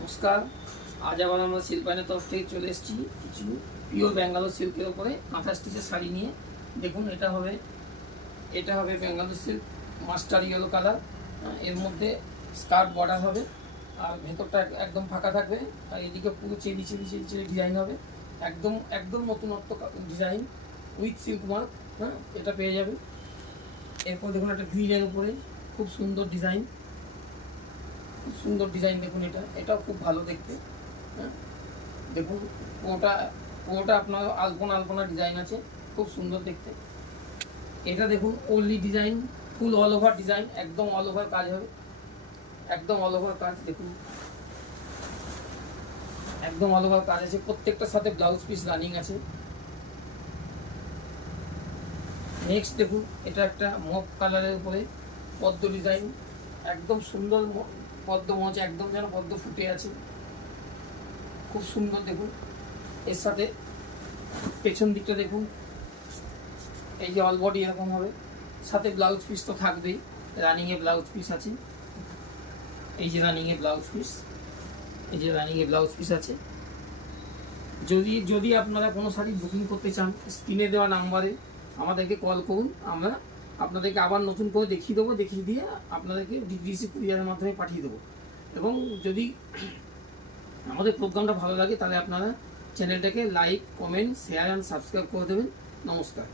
নমস্কার। আজ আবার আমরা শিল্পায়নের তরফ থেকে চলে এসেছি কিছু পিওর ব্যাঙ্গালোর সিল্কের ওপরে কাঁথা স্টিচের শাড়ি নিয়ে। দেখুন, এটা হবে Bangalore silk master yellow colour. এর মধ্যে স্কার্ট বর্ডার হবে, আর ভেতরটা একদম ফাঁকা থাকবে, আর এদিকে পুরো চেরি ডিজাইন হবে। একদম একদম নতুনত্ব ডিজাইন উইথ সিল্ক মার্ক। এটা পেয়ে যাবে। এরপর দেখুন একটা গ্রিনের উপরে খুব সুন্দর ডিজাইন, দেখুন এটাও খুব ভালো দেখতে। দেখুন পুরোটা আপনার আলপনা ডিজাইন আছে, খুব সুন্দর দেখতে। এটা দেখুন ওনলি ডিজাইন, ফুল অল ওভার ডিজাইন, একদম অল ওভার কাজ হবে, একদম অল ওভার কাজ। দেখুন একদম অল ওভার কাজ আছে, প্রত্যেকটার সাথে ব্লাউজ পিস রানিং আছে। নেক্সট দেখুন, এটা একটা মপ কালারের উপরে পদ্ম ডিজাইন, একদম সুন্দর পদ্ম মনে একদম যেন পদ্ম ফুটে আছে, খুব সুন্দর। দেখুন এর সাথে পেছন দিকটা দেখুন, এই যে অল বডি এরকম হবে, সাথে ব্লাউজ পিস তো থাকবেই, রানিংয়ে ব্লাউজ পিস আছে। এই যে রানিংয়ে ব্লাউজ পিস আছে। যদি আপনারা কোনো শাড়ি বুকিং করতে চান, স্ক্রিনে দেওয়া নাম্বারে আমাদেরকে কল করুন, আমরা আপনাদেরকে আবার নতুন করে দেখিয়ে দিয়ে আপনাদেরকে ডিটিডিসি কুরিয়ারের মাধ্যমে পাঠিয়ে দেবো। এবং যদি আমাদের প্রোগ্রামটা ভালো লাগে তাহলে আপনারা চ্যানেলটাকে like, comment, share and subscribe করে দেবেন। নমস্কার।